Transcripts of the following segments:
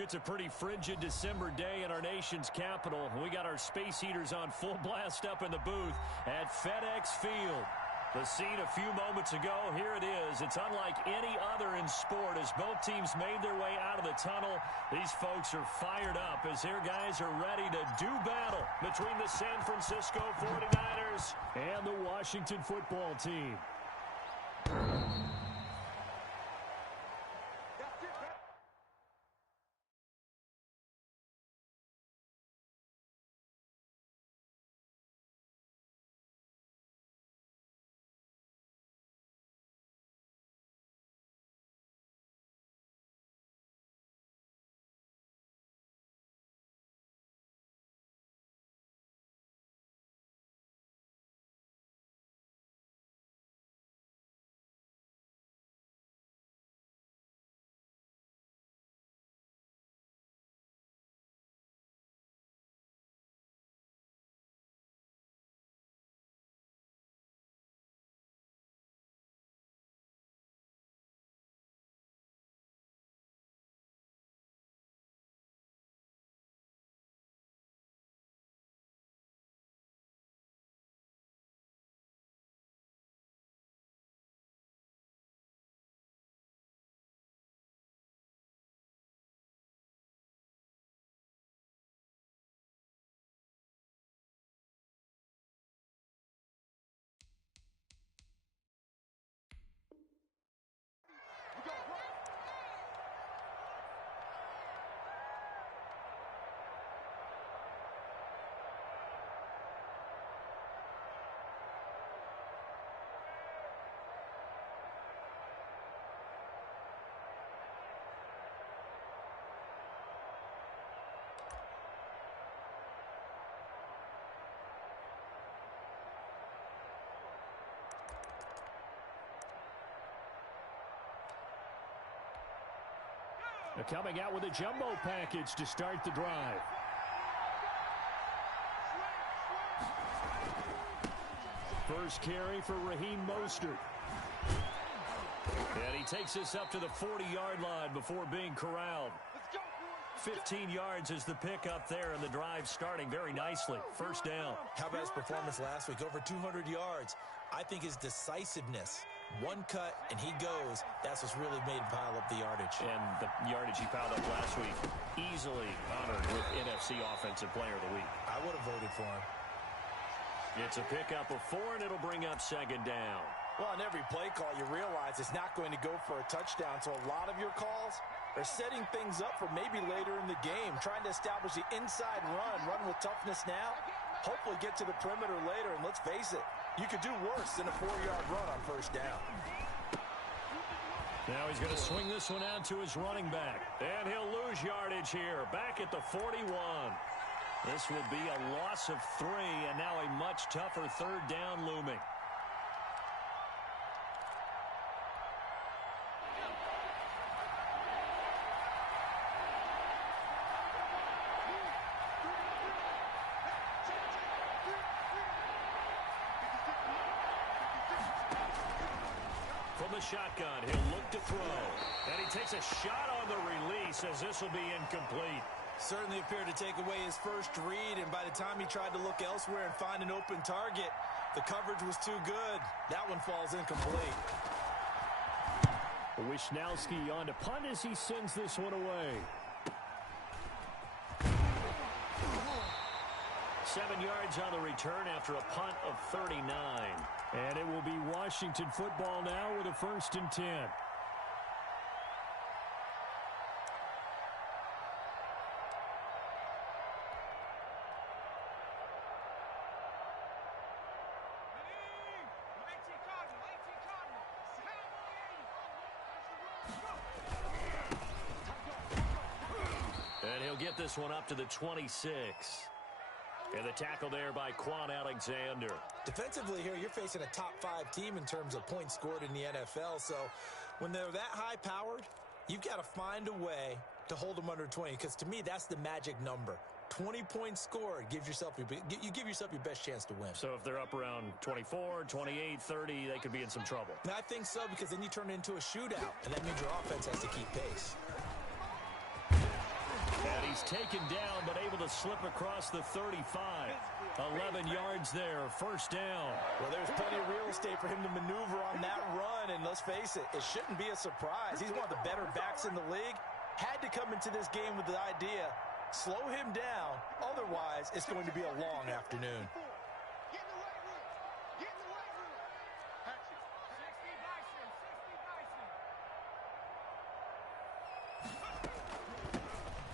It's a pretty frigid December day in our nation's capital. We got our space heaters on full blast up in the booth at FedEx Field. The scene a few moments ago, here it is. It's unlike any other in sport as both teams made their way out of the tunnel. These folks are fired up as their guys are ready to do battle between the San Francisco 49ers and the Washington football team. They're coming out with a jumbo package to start the drive. First carry for Raheem Mostert. And he takes us up to the 40-yard line before being corralled. 15 yards is the pickup there, and the drive starting very nicely. First down. How about his performance last week? Over 200 yards. I think his decisiveness. One cut, and he goes. That's what's really made him pile up the yardage. And the yardage he piled up last week, easily honored with NFC Offensive Player of the Week. I would have voted for him. It's a pickup of 4, and it'll bring up second down. Well, on every play call, you realize it's not going to go for a touchdown, so a lot of your calls are setting things up for maybe later in the game, trying to establish the inside run with toughness now, hopefully get to the perimeter later, and let's face it, you could do worse than a 4-yard run on first down. Now he's going to swing this one out to his running back, and he'll lose yardage here, back at the 41. This will be a loss of 3, and now a much tougher third down looming. From the shotgun, he'll look to throw. And he takes a shot on the release as this will be incomplete. Certainly appeared to take away his first read, and by the time he tried to look elsewhere and find an open target, the coverage was too good. That one falls incomplete. Wishnowski on to punt as he sends this one away. 7 yards on the return after a punt of 39. And it will be Washington football now with a 1st and 10. And he'll get this one up to the 26. And the tackle there by Quan Alexander. Defensively here, you're facing a top-5 team in terms of points scored in the NFL. So when they're that high-powered, you've got to find a way to hold them under 20. Because to me, that's the magic number. 20 points scored gives yourself you give yourself your best chance to win. So if they're up around 24, 28, 30, they could be in some trouble. And I think so, because then you turn it into a shootout, and that means your offense has to keep pace. taken down, but able to slip across the 35. 11 yards there, first down. Well, there's plenty of real estate for him to maneuver on that run, and let's face it, it shouldn't be a surprise. He's one of the better backs in the league. Had to come into this game with the idea, slow him down, otherwise it's going to be a long afternoon.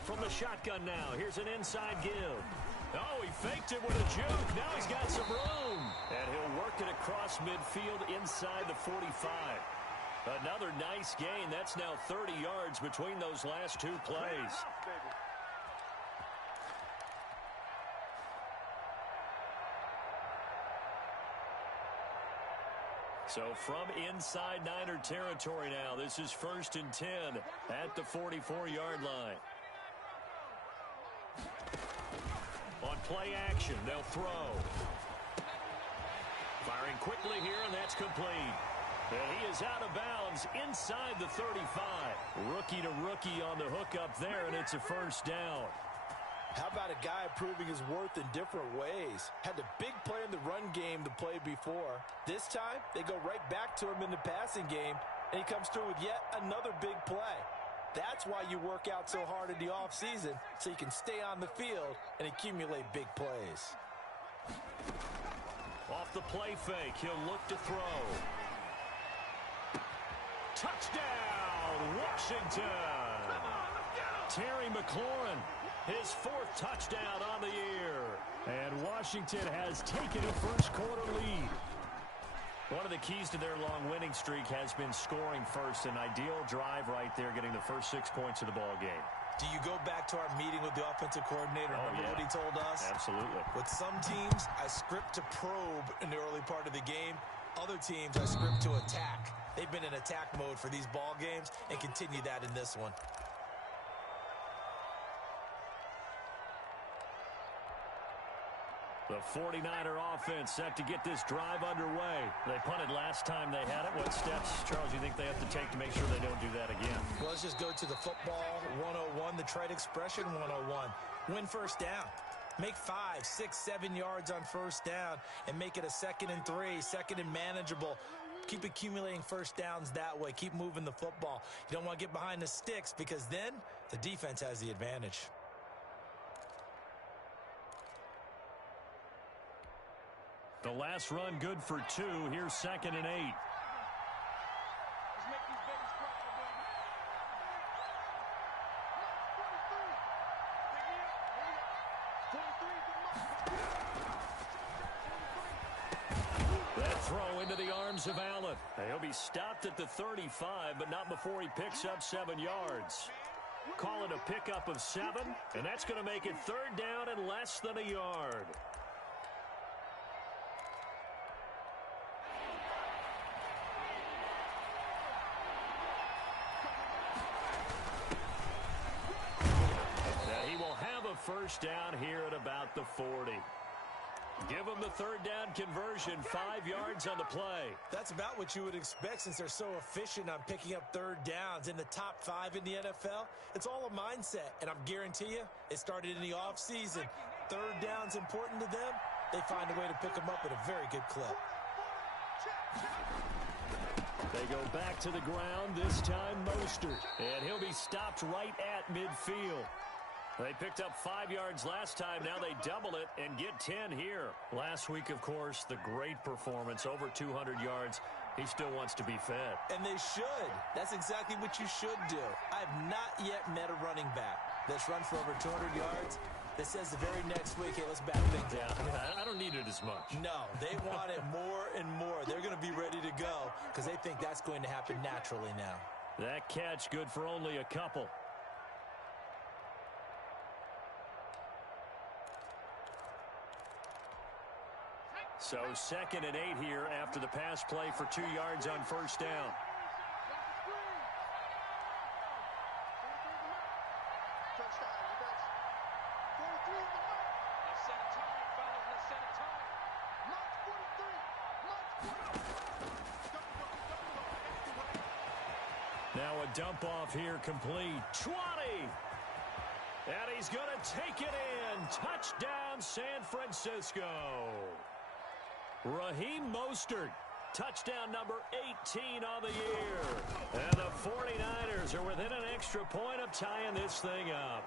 From the shotgun now, here's an inside give. Oh, he faked it with a juke. Now he's got some room. And he'll work it across midfield inside the 45. Another nice gain. That's now 30 yards between those last two plays. So from inside Niner territory now, this is 1st and 10 at the 44-yard line. On play action, they'll throw. Firing quickly here, and that's complete. And he is out of bounds inside the 35. Rookie to rookie on the hookup there, and it's a first down. How about a guy proving his worth in different ways? Had the big play in the run game to play before. This time, they go right back to him in the passing game, and he comes through with yet another big play. That's why you work out so hard in the offseason, so you can stay on the field and accumulate big plays. Off the play fake, he'll look to throw. Touchdown, Washington! Terry McLaurin, his 4th touchdown on the year. And Washington has taken a first-quarter lead. One of the keys to their long winning streak has been scoring first. An ideal drive right there, getting the first 6 points of the ball game. Do you go back to our meeting with the offensive coordinator? Remember what he told us? Absolutely. With some teams, I script to probe in the early part of the game. Other teams, I script to attack. They've been in attack mode for these ball games and continue that in this one. The 49er offense set to get this drive underway. They punted last time they had it. What steps, Charles, you think they have to take to make sure they don't do that again? Well, let's just go to the football 101, the trade expression 101. Win first down. Make 5, 6, 7 yards on first down and make it a 2nd and 3, 2nd and manageable. Keep accumulating first downs that way. Keep moving the football. You don't want to get behind the sticks because then the defense has the advantage. The last run good for 2. Here's 2nd and 8. That throw into the arms of Allen. He'll be stopped at the 35, but not before he picks up 7 yards. Call it a pickup of 7, and that's going to make it 3rd down and less than a yard. First down here at about the 40. Give them the 3rd down conversion, 5 yards on the play. That's about what you would expect since they're so efficient on picking up 3rd downs. In the top 5 in the NFL, it's all a mindset. And I'm guarantee you, it started in the offseason. 3rd down's important to them. They find a way to pick them up at a very good clip. They go back to the ground, this time Mostert. And he'll be stopped right at midfield. They picked up 5 yards last time. Now they double it and get 10 here. Last week, of course, the great performance, over 200 yards. He still wants to be fed. And they should. That's exactly what you should do. I have not yet met a running back that's run for over 200 yards that says the very next week, hey, let's back things up. Yeah, I don't need it as much. No, they want it more and more. They're going to be ready to go because they think that's going to happen naturally now. That catch good for only a couple. So 2nd and 8 here after the pass play for 2 yards on first down. Now a dump off here complete. 20! And he's going to take it in. Touchdown, San Francisco. Raheem Mostert, touchdown number 18 on the year. And the 49ers are within an extra point of tying this thing up.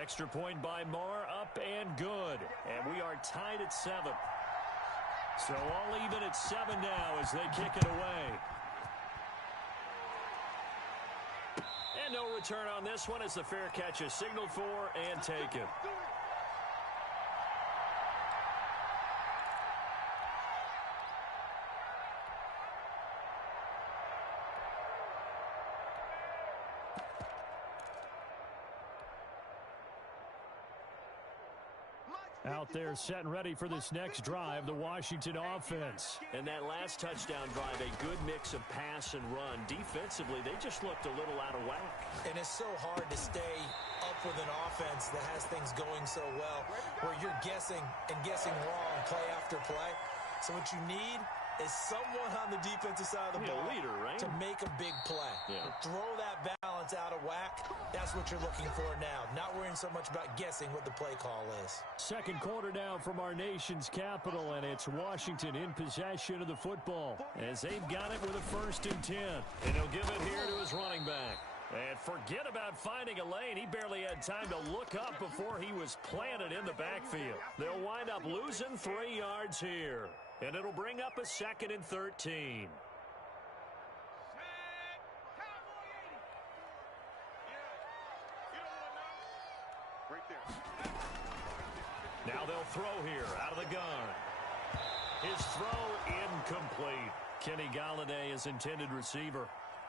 Extra point by Marr, up and good. And we are tied at 7. So all even at 7 now as they kick it away. And no return on this one as the fair catch is signaled for and taken. Out there set and ready for this next drive, the Washington offense. And that last touchdown drive, a good mix of pass and run. Defensively, they just looked a little out of whack. And it's so hard to stay up with an offense that has things going so well, where you're guessing and guessing wrong play after play. So what you need is someone on the defensive side of the ball leader, right? to make a big play. Yeah. Throw that balance out of whack. That's what you're looking for now. Not worrying so much about guessing what the play call is. Second quarter now from our nation's capital, and it's Washington in possession of the football as they've got it with a 1st and 10. And he'll give it here to his running back. And forget about finding a lane. He barely had time to look up before he was planted in the backfield. They'll wind up losing 3 yards here. And it'll bring up a 2nd and 13. Now they'll throw here out of the gun. His throw incomplete. Kenny Golladay is intended receiver.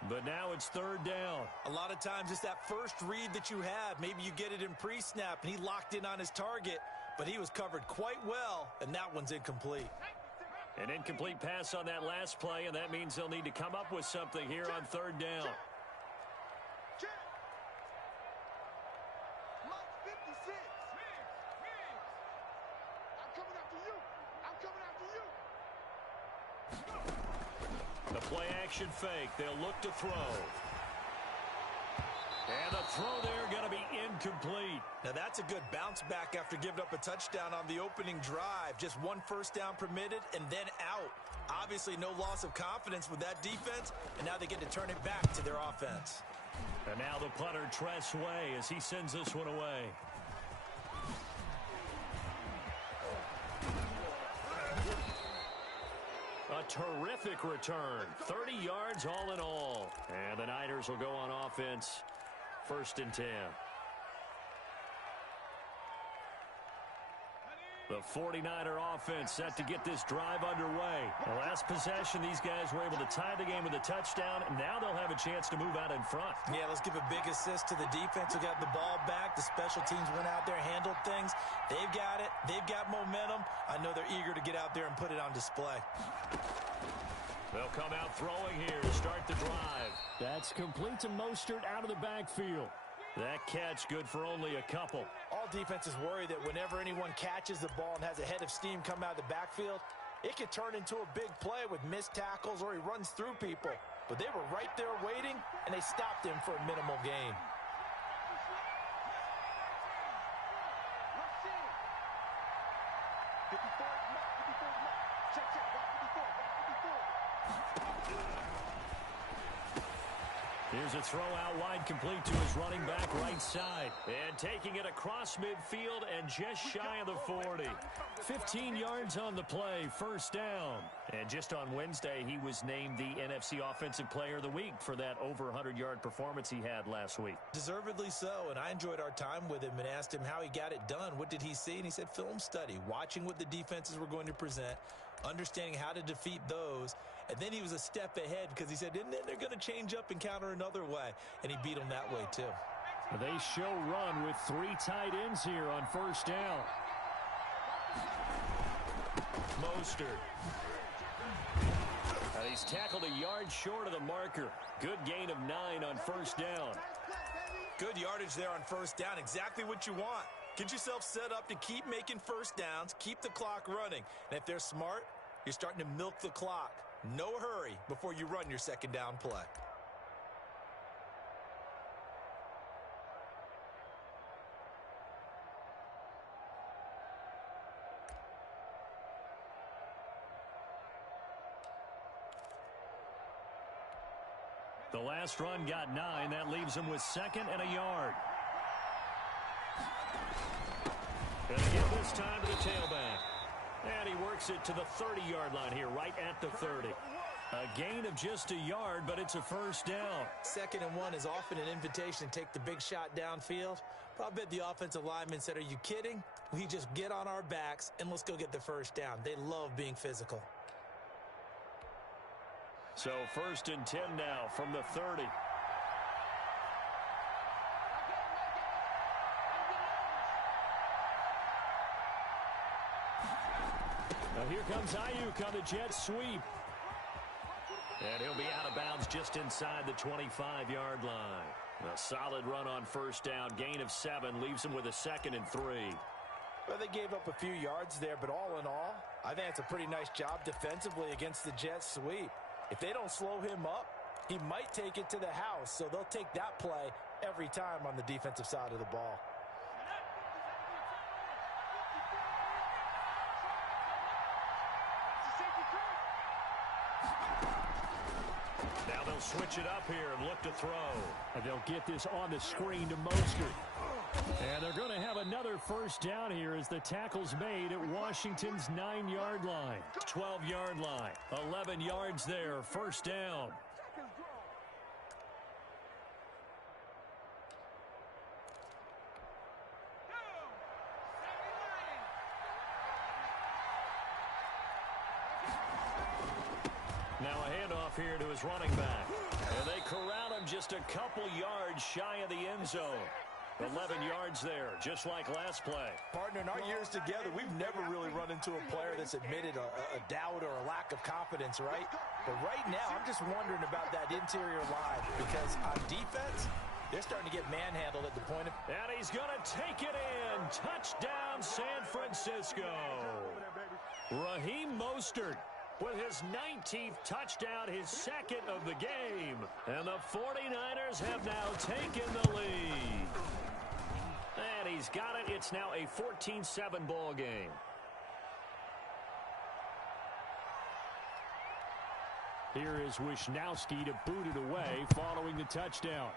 But now it's 3rd down. A lot of times it's that first read that you have. Maybe you get it in pre-snap and he locked in on his target, but he was covered quite well, and that one's incomplete. An incomplete pass on that last play, and that means they'll need to come up with something here on 3rd down. The play action fake. They'll look to throw. And the throw there going to be incomplete. Now that's a good bounce back after giving up a touchdown on the opening drive. Just 1 first down permitted and then out. Obviously no loss of confidence with that defense, and now they get to turn it back to their offense. And now the punter, Tress Way, as he sends this one away. A terrific return. 30 yards all in all. And the Niners will go on offense. 1st and 10. The 49er offense set to get this drive underway. The last possession, these guys were able to tie the game with a touchdown, and now they'll have a chance to move out in front. Yeah, let's give a big assist to the defense who got the ball back. The special teams went out there, handled things. They've got it. They've got momentum. I know they're eager to get out there and put it on display. They'll come out throwing here to start the drive. That's complete to Mostert out of the backfield. That catch good for only a couple. All defenses worry that whenever anyone catches the ball and has a head of steam come out of the backfield, it could turn into a big play with missed tackles or he runs through people. But they were right there waiting, and they stopped him for a minimal gain. Here's a throw out wide, complete to his running back right side. And taking it across midfield and just shy of the 40. 15 yards on the play, 1st down. And just on Wednesday, he was named the NFC Offensive Player of the Week for that over 100-yard performance he had last week. Deservedly so, and I enjoyed our time with him and asked him how he got it done. What did he see? And he said film study, watching what the defenses were going to present, understanding how to defeat those. And then he was a step ahead because he said, and then they're going to change up and counter another way. And he beat them that way, too. They show run with 3 tight ends here on 1st down. Mostert. And he's tackled a yard short of the marker. Good gain of 9 on 1st down. Good yardage there on 1st down. Exactly what you want. Get yourself set up to keep making 1st downs, keep the clock running. And if they're smart, you're starting to milk the clock. No hurry before you run your 2nd down play. The last run got 9. That leaves him with 2nd and a yard. And again this time to the tailback. And he works it to the 30-yard line here, right at the 30. A gain of just a yard, but it's a first down. 2nd and 1 is often an invitation to take the big shot downfield. But I bet the offensive lineman said, are you kidding? We just get on our backs and let's go get the first down. They love being physical. So 1st and 10 now from the 30. Now here comes Ayuk on the jet sweep. And he'll be out of bounds just inside the 25-yard line. A solid run on first down. Gain of 7 leaves him with a 2nd and 3. Well, they gave up a few yards there, but all in all, I think it's a pretty nice job defensively against the jet sweep. If they don't slow him up, he might take it to the house, so they'll take that play every time on the defensive side of the ball. Now they'll switch it up here and look to throw. And they'll get this on the screen to Mostert. And they're going to have another first down here as the tackle's made at Washington's 9-yard line. 12-yard line. 11 yards there. First down. Now a handoff here to his running back. And they corral him just a couple yards shy of the end zone. 11 yards there, just like last play. Partner, in our years together, we've never really run into a player that's admitted a doubt or a lack of confidence, right? But right now, I'm just wondering about that interior line because on defense, they're starting to get manhandled at the point of... And he's going to take it in. Touchdown, San Francisco. Raheem Mostert with his 19th touchdown, his 2nd of the game. And the 49ers have now taken the lead. And he's got it. It's now a 14-7 ball game. Here is Wisnowski to boot it away following the touchdown.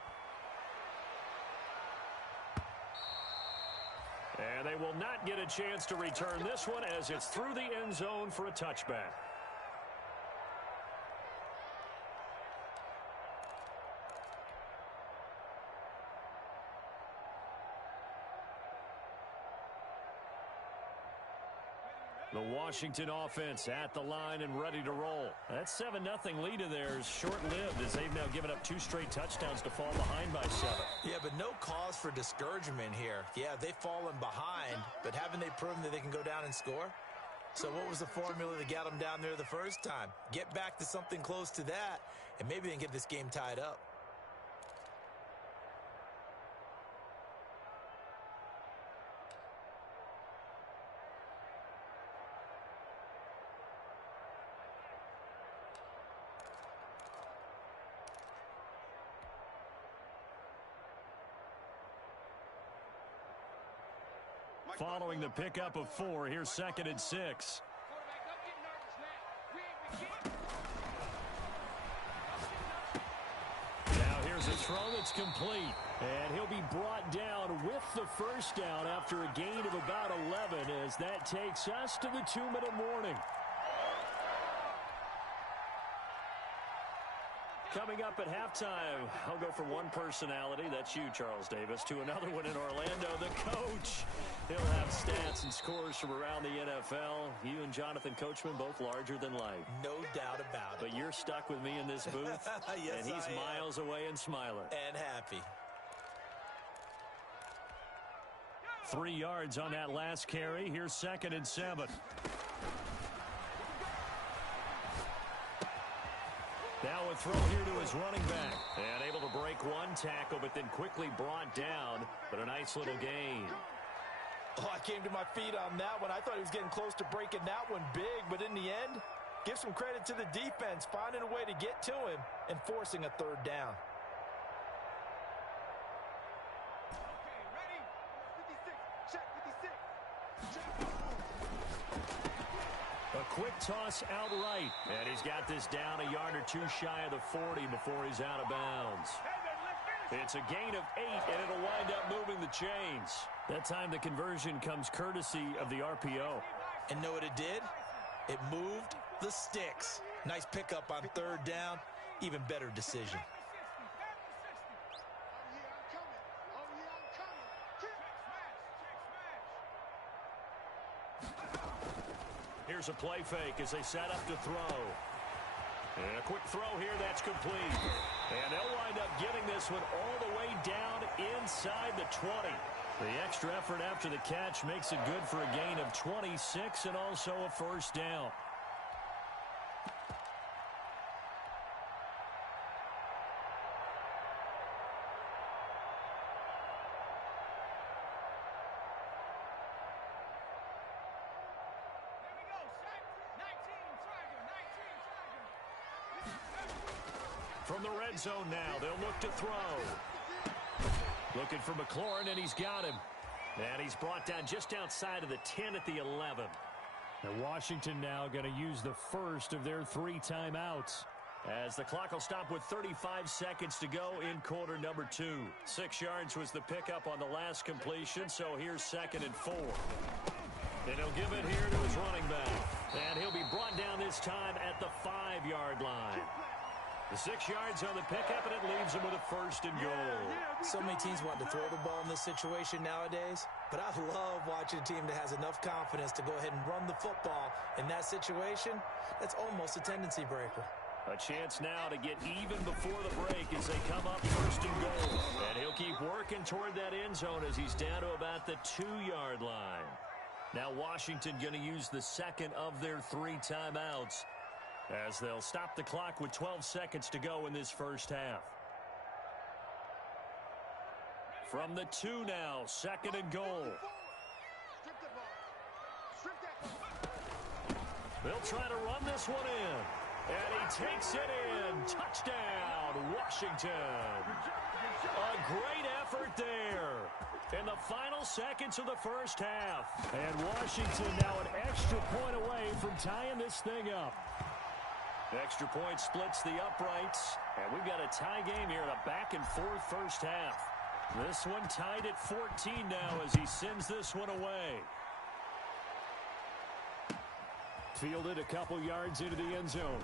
And they will not get a chance to return this one as it's through the end zone for a touchback. The Washington offense at the line and ready to roll. That 7-0 lead of theirs short-lived as they've now given up 2 straight touchdowns to fall behind by 7. Yeah, but no cause for discouragement here. Yeah, they've fallen behind, but haven't they proven that they can go down and score? So what was the formula that got them down there the first time? Get back to something close to that, and maybe they can get this game tied up. Following the pickup of 4, here's 2nd and 6. Now here's a throw that's complete. And he'll be brought down with the first down after a gain of about 11 as that takes us to the 2-minute warning. Coming up at halftime, I'll go from one personality, that's you, Charles Davis, to another one in Orlando, the coach. He'll have stats and scores from around the NFL. You and Jonathan Coachman, both larger than life. No doubt about it. But you're stuck with me in this booth, yes, and he's miles away and smiling. And happy. 3 yards on that last carry. Here's 2nd and 7. Now a throw here to his running back. And able to break one tackle, but then quickly brought down. But a nice little gain. Oh, I came to my feet on that one. I thought he was getting close to breaking that one big. But in the end, give some credit to the defense, finding a way to get to him and forcing a 3rd down. Okay, ready? 56. Check 56. Check. A quick toss outright. And he's got this down a yard or two shy of the 40 before he's out of bounds. It's a gain of 8, and it'll wind up moving the chains. That time the conversion comes courtesy of the RPO. And know what it did? It moved the sticks. Nice pickup on third down. Even better decision. Here's a play fake as they set up to throw. And a quick throw here, that's complete. And they'll wind up getting this one all the way down inside the 20. The extra effort after the catch makes it good for a gain of 26 and also a first down. From the red zone now, they'll look to throw. Looking for McLaurin, and he's got him. And he's brought down just outside of the 10 at the 11. And Washington now going to use the first of their 3 timeouts, as the clock will stop with 35 seconds to go in quarter number 2. 6 yards was the pickup on the last completion, so here's 2nd and 4. And he'll give it here to his running back. And he'll be brought down this time at the 5-yard line. The 6 yards on the pickup, and it leaves him with a 1st and goal. So many teams want to throw the ball in this situation nowadays, but I love watching a team that has enough confidence to go ahead and run the football. In that situation, that's almost a tendency breaker. A chance now to get even before the break as they come up 1st and goal. And he'll keep working toward that end zone as he's down to about the 2-yard line. Now Washington going to use the 2nd of their 3 timeouts, as they'll stop the clock with 12 seconds to go in this first half. From the 2 now, 2nd and goal. They'll try to run this one in. And he takes it in. Touchdown, Washington. A great effort there in the final seconds of the first half. And Washington now an extra point away from tying this thing up. Extra point splits the uprights, and we've got a tie game here in a back-and-forth first half. This one tied at 14 now as he sends this one away. Fielded a couple yards into the end zone.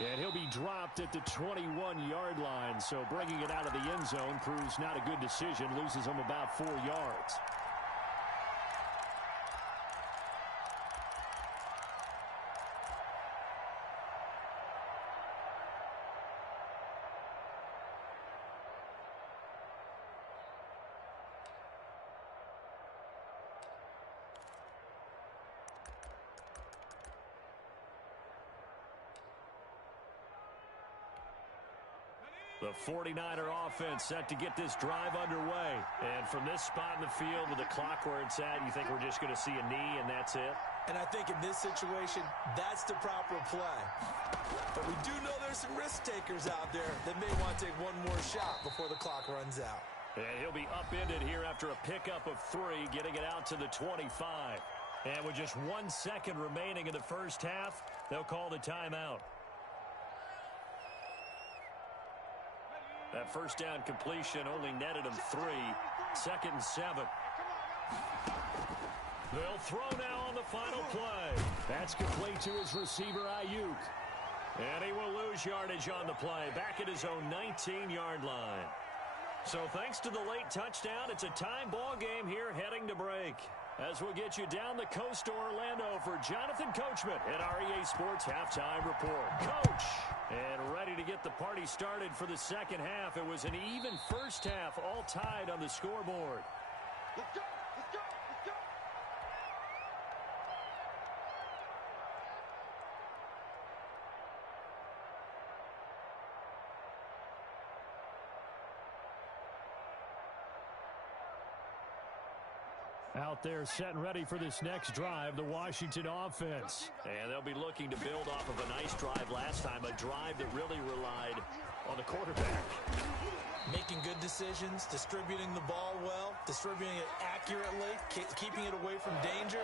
And he'll be dropped at the 21-yard line, so bringing it out of the end zone proves not a good decision, loses him about 4 yards. The 49er offense set to get this drive underway. And from this spot in the field with the clock where it's at, you think we're just going to see a knee and that's it? And I think in this situation, that's the proper play. But we do know there's some risk takers out there that may want to take one more shot before the clock runs out. And he'll be upended here after a pickup of 3, getting it out to the 25. And with just 1 second remaining in the first half, they'll call the timeout. That first down completion only netted him 3. 2nd and 7. They'll throw now on the final play. That's complete to his receiver, Ayuk. And he will lose yardage on the play, back at his own 19-yard line. So thanks to the late touchdown, it's a time ball game here heading to break. As we'll get you down the coast to Orlando for Jonathan Coachman at our EA Sports Halftime Report. Coach! And ready to get the party started for the second half. It was an even first half, all tied on the scoreboard. Let's go! Let's go! Let's go! Out there set and ready for this next drive, the Washington offense. And they'll be looking to build off of a nice drive last time, a drive that really relied on the quarterback. Making good decisions, distributing the ball well, distributing it accurately, keeping it away from danger.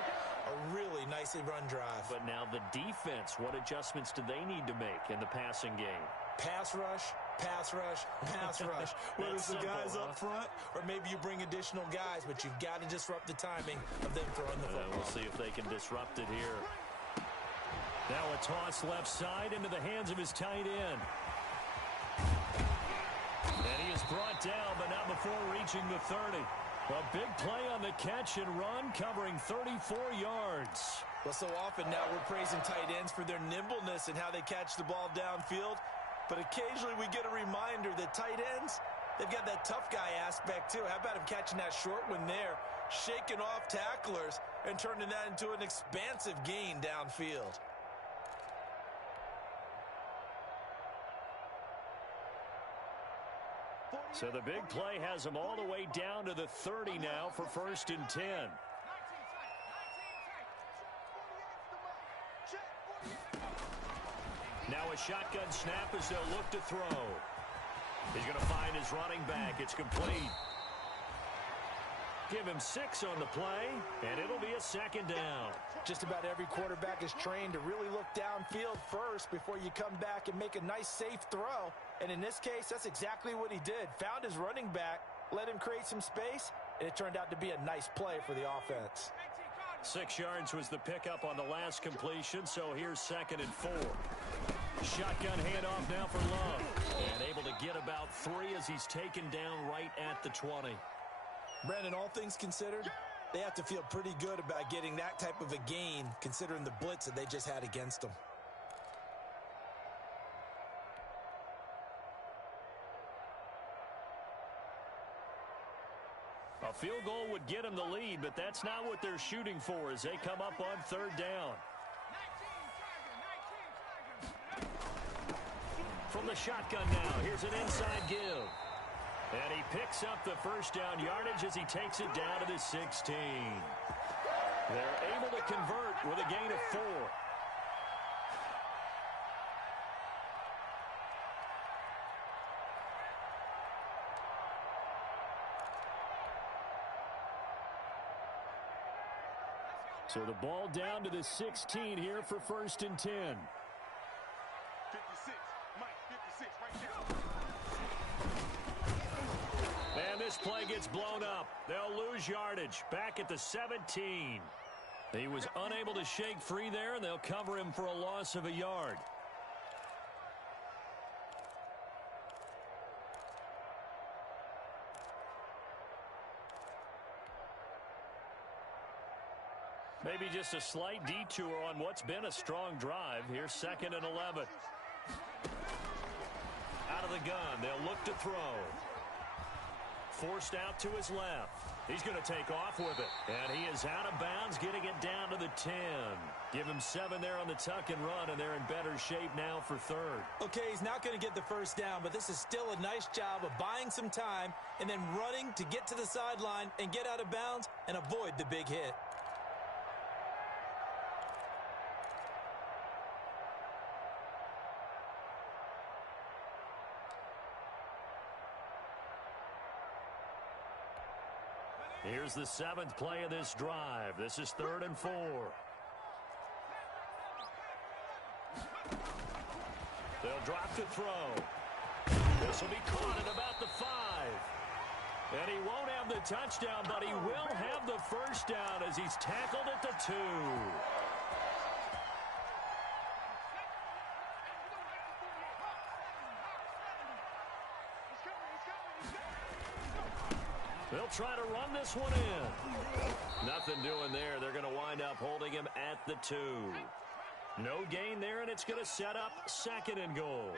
A really nicely run drive. But now the defense, what adjustments do they need to make in the passing game? Pass rush, pass rush, pass rush. Whether it's the guys up front or maybe you bring additional guys, but you've got to disrupt the timing of them throwing the football. We'll see if they can disrupt it here. Now a toss left side into the hands of his tight end. And he is brought down, but not before reaching the 30. A big play on the catch and run, covering 34 yards. Well, so often now we're praising tight ends for their nimbleness and how they catch the ball downfield. But occasionally we get a reminder that tight ends, they've got that tough guy aspect too. How about him catching that short one there, shaking off tacklers, and turning that into an expansive gain downfield? So the big play has them all the way down to the 30 now for 1st and 10. Now a shotgun snap as they'll look to throw. He's going to find his running back. It's complete. Give him 6 on the play, and it'll be a 2nd down. Just about every quarterback is trained to really look downfield first before you come back and make a nice, safe throw. And in this case, that's exactly what he did. Found his running back, let him create some space, and it turned out to be a nice play for the offense. 6 yards was the pickup on the last completion, so here's 2nd and 4. Shotgun handoff now for Love. And able to get about 3 as he's taken down right at the 20. Brandon, all things considered, they have to feel pretty good about getting that type of a gain, considering the blitz that they just had against them. A field goal would get them the lead, but that's not what they're shooting for as they come up on 3rd down. From the shotgun now, here's an inside give. And he picks up the 1st down yardage as he takes it down to the 16. They're able to convert with a gain of 4. So the ball down to the 16 here for 1st and 10. 56, Mike, 56, right now. And this play gets blown up. They'll lose yardage. Back at the 17. He was unable to shake free there, and they'll cover him for a loss of a yard. Maybe just a slight detour on what's been a strong drive. Here's 2nd and 11. Out of the gun, they'll look to throw. Forced out to his left. He's going to take off with it. And he is out of bounds, getting it down to the 10. Give him 7 there on the tuck and run, and they're in better shape now for 3rd. Okay, he's not going to get the 1st down, but this is still a nice job of buying some time and then running to get to the sideline and get out of bounds and avoid the big hit. Here's the 7th play of this drive. This is 3rd and 4. They'll drop to throw. This will be caught at about the 5. And he won't have the touchdown, but he will have the 1st down as he's tackled at the 2. They'll try to run this one in. Nothing doing there. They're going to wind up holding him at the 2. No gain there, and it's going to set up 2nd and goal.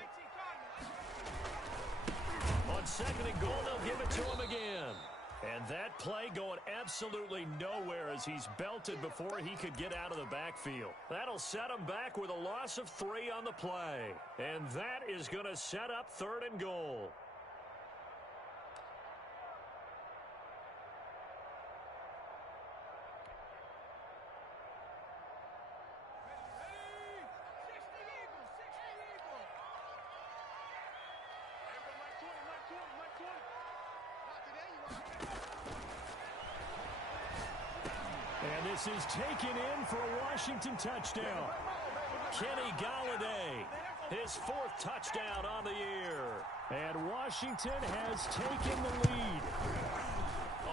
On 2nd and goal, they'll give it to him again. And that play going absolutely nowhere as he's belted before he could get out of the backfield. That'll set him back with a loss of 3 on the play. And that is going to set up 3rd and goal. Mike 20, Mike 20, Mike 20. And this is taken in for a Washington touchdown. Kenny Golladay, his 4th touchdown on the year. And Washington has taken the lead.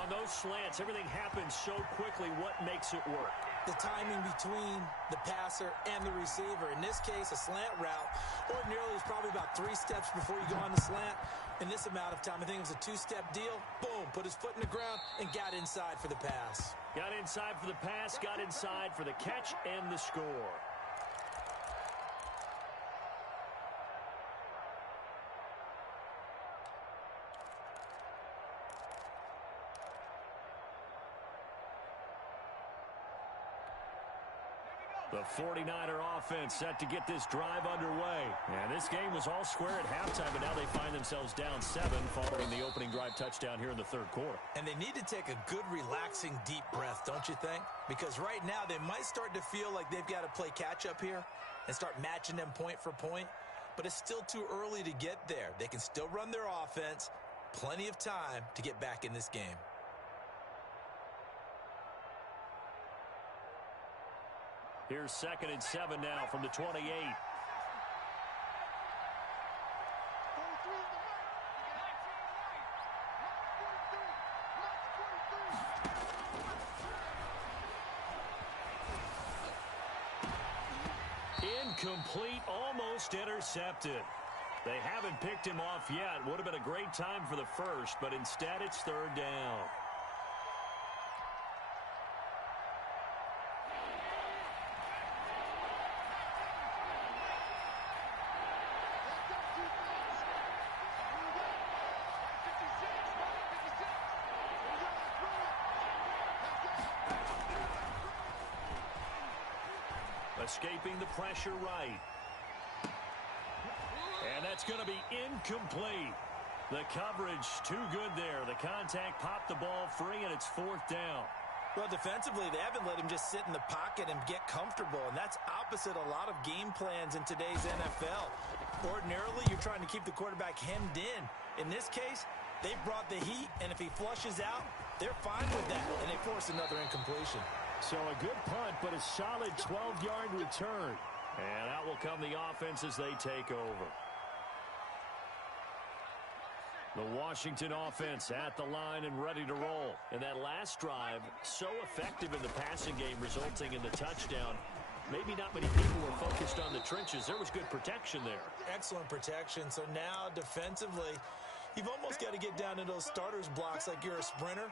On those slants, everything happens so quickly. What makes it work? The timing between the passer and the receiver. In this case, a slant route ordinarily is probably about 3 steps before you go on the slant. In this amount of time, I think it was a 2-step deal. Boom, put his foot in the ground and got inside for the pass. Got inside for the pass, got inside for the catch and the score. The 49er offense set to get this drive underway. And this game was all square at halftime, but now they find themselves down 7 following the opening drive touchdown here in the 3rd quarter. And they need to take a good, relaxing, deep breath, don't you think? Because right now they might start to feel like they've got to play catch-up here and start matching them point for point. But it's still too early to get there. They can still run their offense. Plenty of time to get back in this game. Here's 2nd and 7 now from the 28. Incomplete, almost intercepted. They haven't picked him off yet. Would have been a great time for the first, but instead it's 3rd down. Escaping the pressure right. And that's going to be incomplete. The coverage too good there. The contact popped the ball free, and it's 4th down. Well, defensively, they haven't let him just sit in the pocket and get comfortable, and that's opposite a lot of game plans in today's NFL. Ordinarily, you're trying to keep the quarterback hemmed in. In this case, they brought the heat, and if he flushes out, they're fine with that, and they force another incompletion. So a good punt, but a solid 12-yard return. And out will come the offense as they take over. The Washington offense at the line and ready to roll. And that last drive, so effective in the passing game, resulting in the touchdown. Maybe not many people were focused on the trenches. There was good protection there. Excellent protection. So now defensively, you've almost got to get down to those starters blocks like you're a sprinter.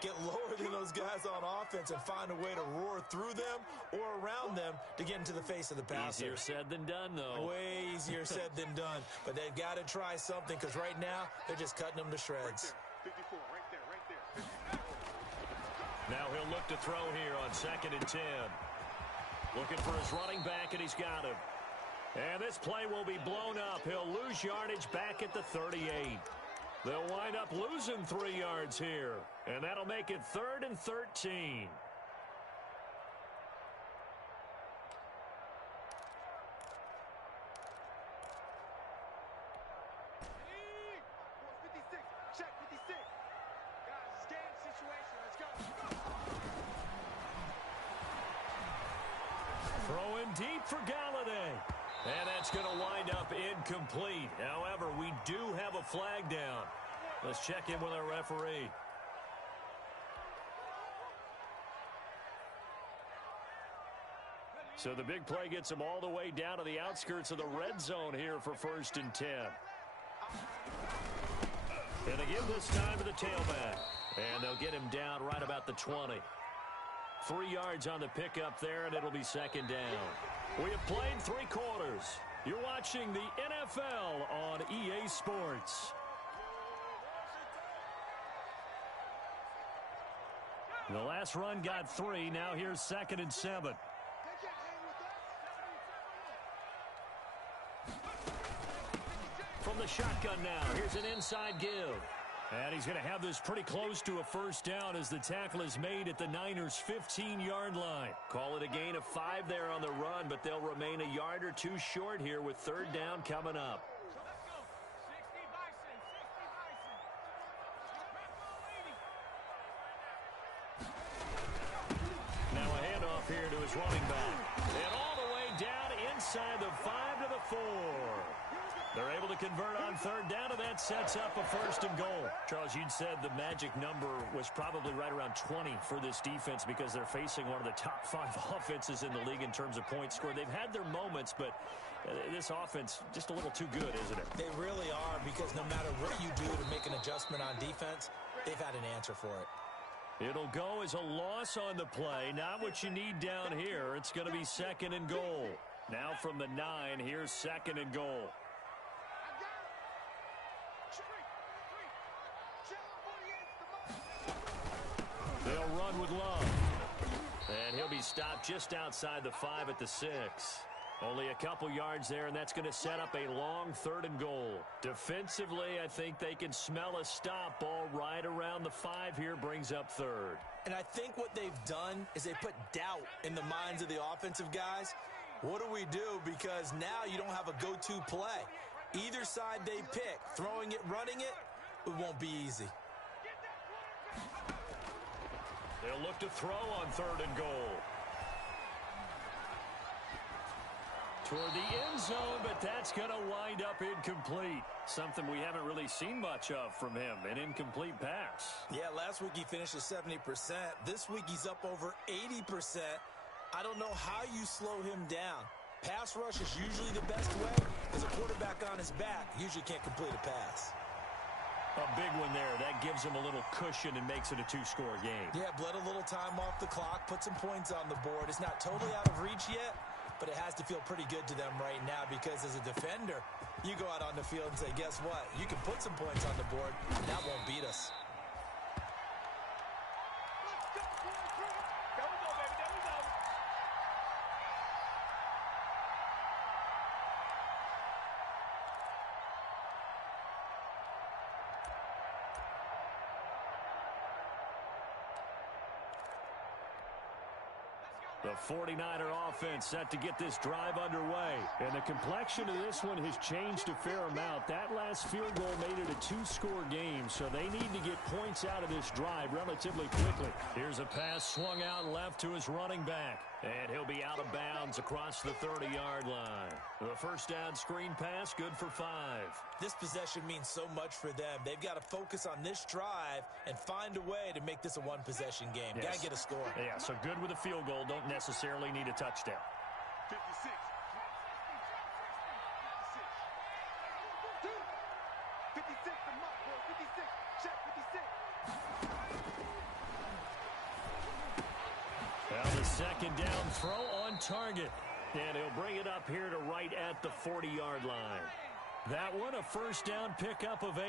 Get lower than those guys on offense and find a way to roar through them or around them to get into the face of the passer. Easier said than done, though. Way easier said than done. But they've got to try something because right now they're just cutting them to shreds. 54, right there. Now he'll look to throw here on 2nd and 10. Looking for his running back, and he's got him. And this play will be blown up. He'll lose yardage back at the 38. They'll wind up losing 3 yards here. And that'll make it 3rd and 13. Check 56. Guys, it's game situation. Let's go. Throwing deep for Golladay. And that's going to wind up incomplete. However, we do have a flag down. Let's check in with our referee. So the big play gets them all the way down to the outskirts of the red zone here for 1st and 10. And they give this time to the tailback. And they'll get him down right about the 20. 3 yards on the pickup there, and it'll be 2nd down. We have played 3 quarters. You're watching the NFL on EA Sports. The last run got 3. Now here's 2nd and 7. From the shotgun now, here's an inside give. And he's going to have this pretty close to a 1st down as the tackle is made at the Niners' 15-yard line. Call it a gain of 5 there on the run, but they'll remain a yard or 2 short here with 3rd down coming up. his running back. And all the way down inside the 5 to the 4. They're able to convert on third down, and that sets up a first and goal. Charles, you'd said the magic number was probably right around 20 for this defense because they're facing one of the top 5 offenses in the league in terms of points scored. They've had their moments, but this offense just a little too good, isn't it? They really are, because no matter what you do to make an adjustment on defense, they've had an answer for it. It'll go as a loss on the play. Not what you need down here. It's going to be second and goal. Now from the 9, here's second and goal. They'll run with Love. And he'll be stopped just outside the 5 at the 6. Only a couple yards there, and that's going to set up a long third and goal. Defensively, I think they can smell a stop. Ball right around the 5 here, brings up third. And I think what they've done is they put doubt in the minds of the offensive guys. What do we do? Because now you don't have a go-to play. Either side they pick, throwing it, running it, it won't be easy. They'll look to throw on third and goal. Toward the end zone, but that's going to wind up incomplete. Something we haven't really seen much of from him, an incomplete pass. Yeah, last week he finished at 70%. This week he's up over 80%. I don't know how you slow him down. Pass rush is usually the best way, because a quarterback on his back usually can't complete a pass. A big one there. That gives him a little cushion and makes it a 2-score game. Yeah, bled a little time off the clock, put some points on the board. It's not totally out of reach yet, but it has to feel pretty good to them right now, because as a defender, you go out on the field and say, guess what? You can put some points on the board, and that won't beat us. The 49er offense set to get this drive underway. And the complexion of this one has changed a fair amount. That last field goal made it a 2-score game, so they need to get points out of this drive relatively quickly. Here's a pass swung out left to his running back. And he'll be out of bounds across the 30-yard line. The first down screen pass, good for 5. This possession means so much for them. They've got to focus on this drive and find a way to make this a one-possession game. Yes. Got to get a score. Yeah, so good with a field goal. Don't necessarily need a touchdown. 56. 56, the mark, boy. 56. Check 56. Well, the second down throw on target. And he'll bring it up here to right at the 40-yard line. That one a first down pickup of 8.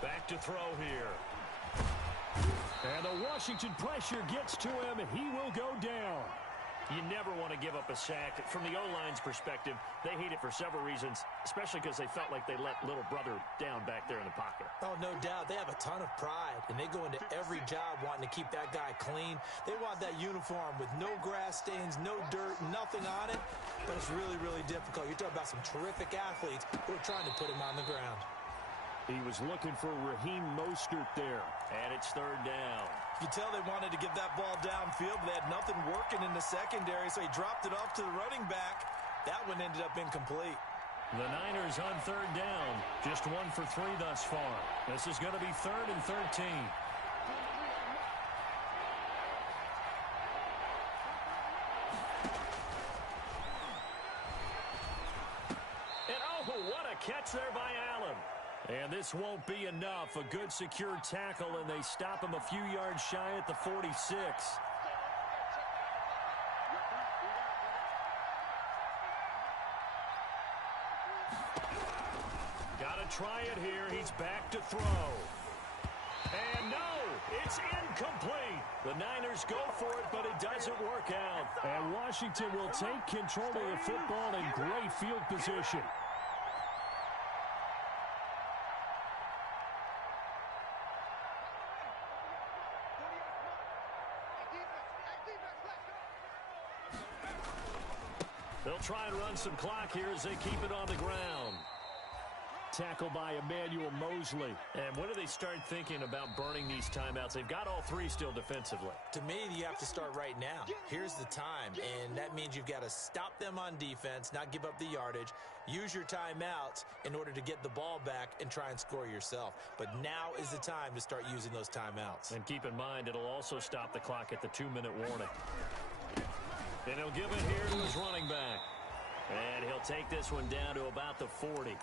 Back to throw here. And the Washington pressure gets to him. He will go down. You never want to give up a sack. From the O-line's perspective, they hate it for several reasons, especially because they felt like they let little brother down back there in the pocket. Oh, no doubt. They have a ton of pride, and they go into every job wanting to keep that guy clean. They want that uniform with no grass stains, no dirt, nothing on it, but it's really, really difficult. You're talking about some terrific athletes who are trying to put him on the ground. He was looking for Raheem Mostert there, and it's third down. You can tell they wanted to get that ball downfield, but they had nothing working in the secondary, so he dropped it off to the running back. That one ended up incomplete. The Niners on third down, just 1 for 3 thus far. This is going to be 3rd and 13. And oh, what a catch there by Allen. And this won't be enough. A good secure tackle, and they stop him a few yards shy at the 46. Gotta try it here. He's back to throw. And no, it's incomplete. The Niners go for it, but it doesn't work out. And Washington will take control of the football in great field position. They'll try and run some clock here as they keep it on the ground. Tackled by Emmanuel Mosley. And when do they start thinking about burning these timeouts? They've got all three still defensively. To me, you have to start right now. Here's the time, and that means you've got to stop them on defense, not give up the yardage, use your timeouts in order to get the ball back and try and score yourself. But now is the time to start using those timeouts. And keep in mind, it'll also stop the clock at the 2-minute warning. And he'll give it here to his running back. And he'll take this one down to about the 40.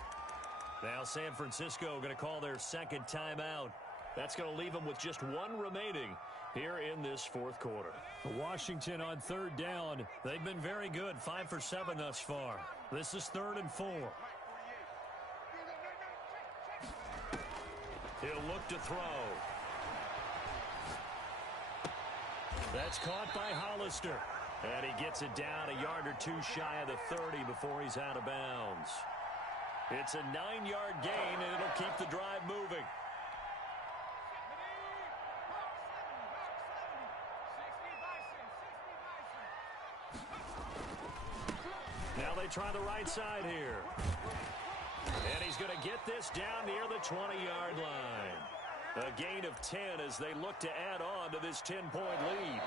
Now San Francisco going to call their second timeout. That's going to leave them with just one remaining here in this fourth quarter. Washington on third down. They've been very good, 5 for 7 thus far. This is 3rd and 4. He'll look to throw. That's caught by Hollister. And he gets it down a yard or two shy of the 30 before he's out of bounds. It's a 9-yard gain, and it'll keep the drive moving. Now they try the right side here. And he's going to get this down near the 20-yard line. A gain of 10 as they look to add on to this 10-point lead.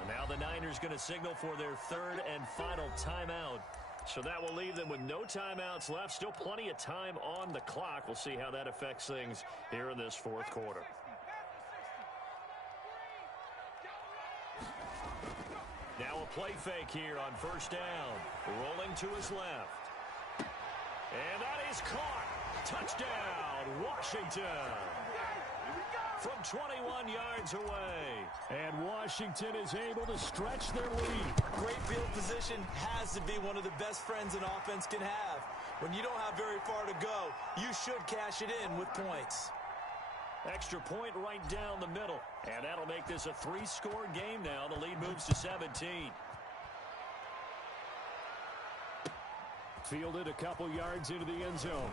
And now the Niners going to signal for their third and final timeout. So that will leave them with no timeouts left. Still plenty of time on the clock. We'll see how that affects things here in this fourth quarter. Now a play fake here on first down. Rolling to his left. And that is caught. Touchdown, Washington. From 21 yards away. And Washington is able to stretch their lead. Great field position has to be one of the best friends an offense can have. When you don't have very far to go, you should cash it in with points. Extra point right down the middle. And that'll make this a 3-score game now. The lead moves to 17. Fielded a couple yards into the end zone.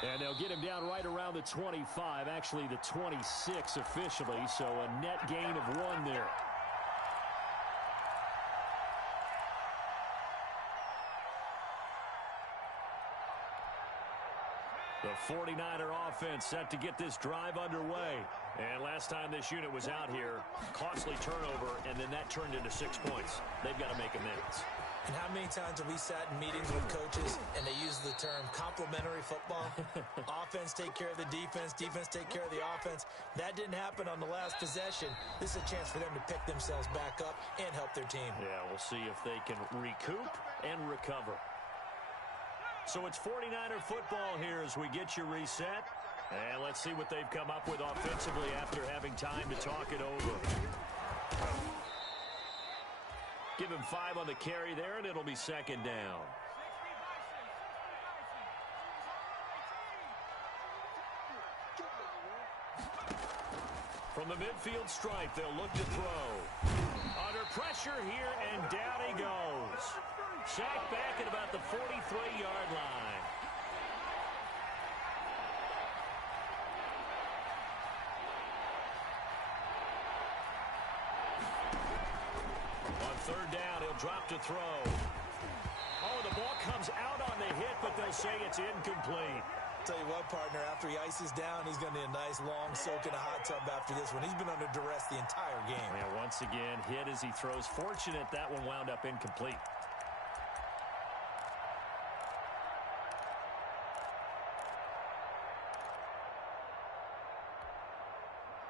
And they'll get him down right around the 25, actually the 26 officially, so a net gain of 1 there. The 49er offense set to get this drive underway. And last time this unit was out here, costly turnover, and then that turned into 6 points. They've got to make amends. And how many times have we sat in meetings with coaches and they use the term complementary football? Offense take care of the defense, defense take care of the offense. That didn't happen on the last possession. This is a chance for them to pick themselves back up and help their team. Yeah, we'll see if they can recoup and recover. So it's 49er football here as we get you reset. And let's see what they've come up with offensively after having time to talk it over. Give him 5 on the carry there, and it'll be second down. From the midfield stripe, they'll look to throw. Under pressure here, and down he goes. Sacked back at about the 43-yard line. Third down, he'll drop to throw. Oh, the ball comes out on the hit, but they'll say it's incomplete. Tell you what, partner, after he ices down, he's going to need a nice long soak in a hot tub after this one. He's been under duress the entire game. Yeah, once again, hit as he throws. Fortunate that one wound up incomplete.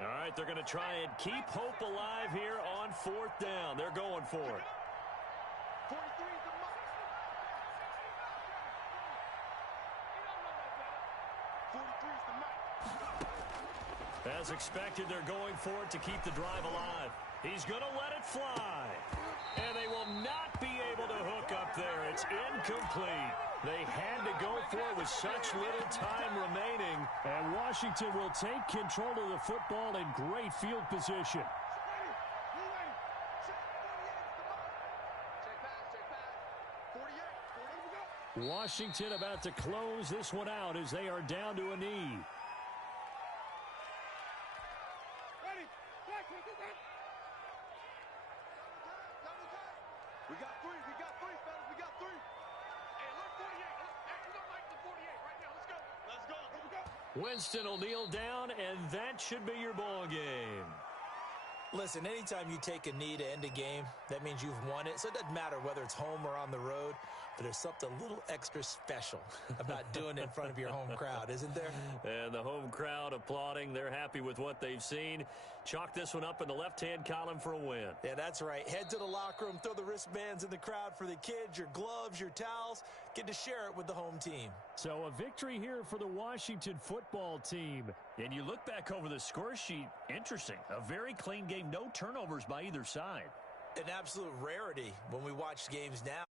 All right, they're going to try and keep hope alive here on fourth down. They're going for it. 43 is the mark. 43 is the mark. As expected, they're going for it to keep the drive alive. He's going to let it fly. And they will not be able to hook up there. It's incomplete. They had to go for it with such little time remaining. And Washington will take control of the football in great field position. Washington about to close this one out as they are down to a knee. We got three, fellas, we got three. Hey, Winston will kneel down, and that should be your ball game. Listen, anytime you take a knee to end a game, that means you've won it. So it doesn't matter whether it's home or on the road, but there's something a little extra special about doing it in front of your home crowd, isn't there? And the home crowd applauding. They're happy with what they've seen. Chalk this one up in the left-hand column for a win. Yeah, that's right. Head to the locker room, throw the wristbands in the crowd for the kids, your gloves, your towels. Get to share it with the home team. So a victory here for the Washington football team. And you look back over the score sheet, interesting. A very clean game, no turnovers by either side. An absolute rarity when we watch games now.